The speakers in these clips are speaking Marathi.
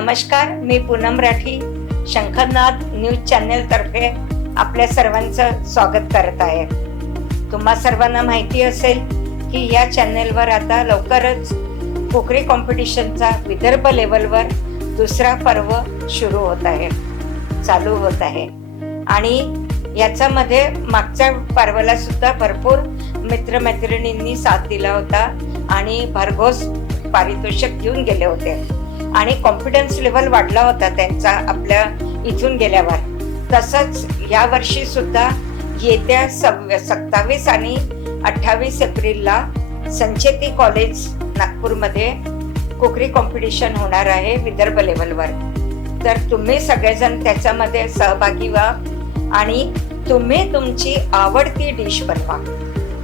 नमस्कार, मी पूनम राठी शंखनाद न्यूज चॅनल तर्फे आपल्या सर्वांचं स्वागत करत आहे। तुम्हा सर्वांना माहिती असेल की या चॅनलवर आता लवकरच कोकरी कॉम्पिटिशनचा विदर्भ लेवलवर दुसरा पर्व सुरू होत आहे, चालू होत आहे। आणि याच्यामध्ये मागच्या पर्वाला सुद्धा भरपूर मित्रमैत्रिणींनी साथ दिला होता आणि भरघोस पारितोषिक घेऊन गेले होते आणि कॉन्फिडन्स लेवल वाढला होता त्यांचा आपल्या इथून गेल्यावर। तसंच या वर्षी सुद्धा येत्या 27 आणि 28 एप्रिलला संचेती कॉलेज नागपूरमध्ये कोकरी कॉम्पिटिशन होणार आहे विदर्भ लेवलवर। तर तुम्ही सगळेजण त्याच्यामध्ये सहभागी व्हा आणि तुम्ही तुमची आवडती डिश बनवा।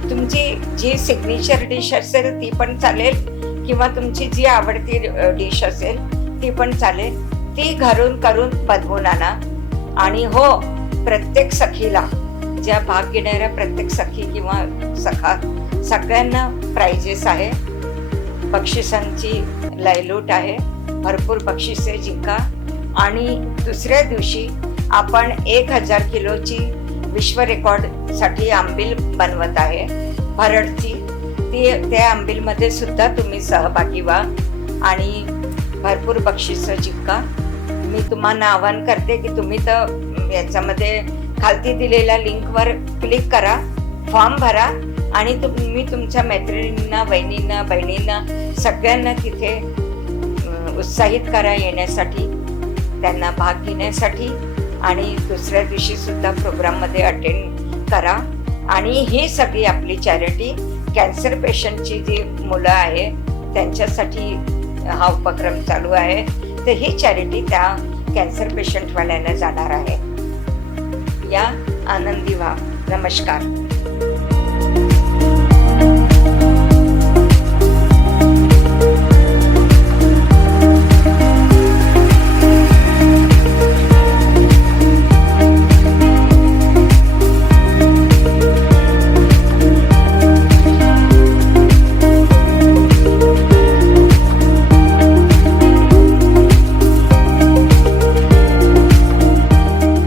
तुमची जी सिग्नेचर डिश असेल ती पण चालेल किंवा तुमची जी आवडती डिश असेल ती पण चालेल, ती घरून करून बनवून आणा। आणि हो, प्रत्येक सखीला, ज्या भाग घेणाऱ्या प्रत्येक सखी किंवा सखा सगळ्यांना प्राइजेस आहे, बक्षिसांची लयलूट आहे, भरपूर बक्षिसे जिंका। आणि दुसऱ्या दिवशी आपण 1000 किलोची विश्व रेकॉर्डसाठी आंबील बनवत आहे भरडची। त्या आंबीलमध्ये सुद्धा तुम्ही सहभागी व्हा आणि भरपूर बक्षिसं जिंका। मी तुम्हाला आवाहन करते की तुम्ही तर याच्यामध्ये खालती दिलेल्या लिंकवर क्लिक करा, फॉर्म भरा आणि तुम्ही तुमच्या मैत्रिणींना, बहिणींना सगळ्यांना तिथे उत्साहित करा येण्यासाठी, त्यांना भाग घेण्यासाठी। आणि दुसऱ्या दिवशी सुद्धा प्रोग्राममध्ये अटेंड करा। आणि ही सगळी आपली चॅरिटी कॅन्सर पेशंटची जी मुलं आहे त्यांच्यासाठी हा उपक्रम चालू आहे। तर ही चॅरिटी त्या कॅन्सर पेशंटवाल्यांना जाणार आहे। या आनंदी व्हा। नमस्कार।